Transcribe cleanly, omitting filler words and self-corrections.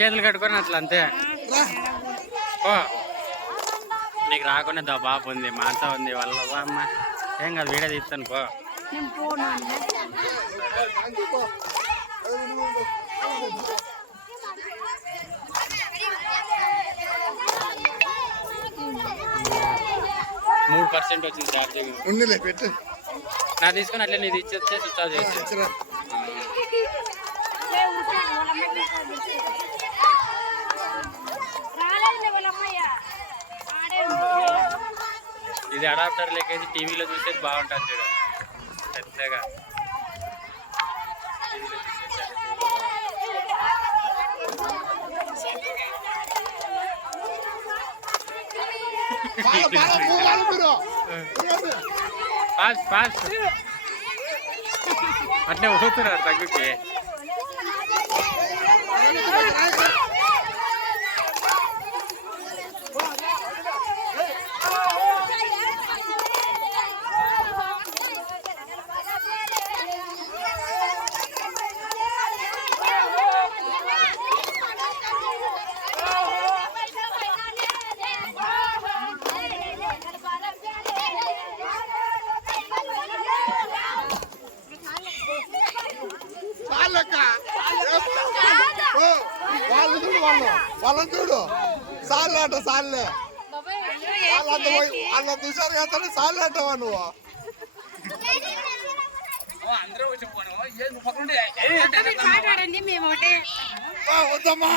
చేతులు కట్టుకొని అట్లా అంతే. ఓ నీకు రాకుండా దా బాబు ఉంది, మాంస ఉంది, వాళ్ళ అమ్మ ఏం కాదు, వీడియో తీస్తాను పో. మూడు 3% వచ్చింది ఛార్జింగ్. నా తీసుకొని అట్లా నీది ఇచ్చేస్తే స్విచ్ ఆఫ్ చేసి. ఇది అడాప్టర్ లేకేసి టీవీలో చూసేది బాగుంటుంది చూడ పెద్దగా. ఫాస్ట్ ఫాస్ట్ అట్లే ఊతున్నారు తగ్గుకి. వాళ్ళని చూడు సార్లు అంట సార్లే వాళ్ళ దుషారు చేస్తాను సార్లు అంటావా నువ్వు. వద్దమ్మా.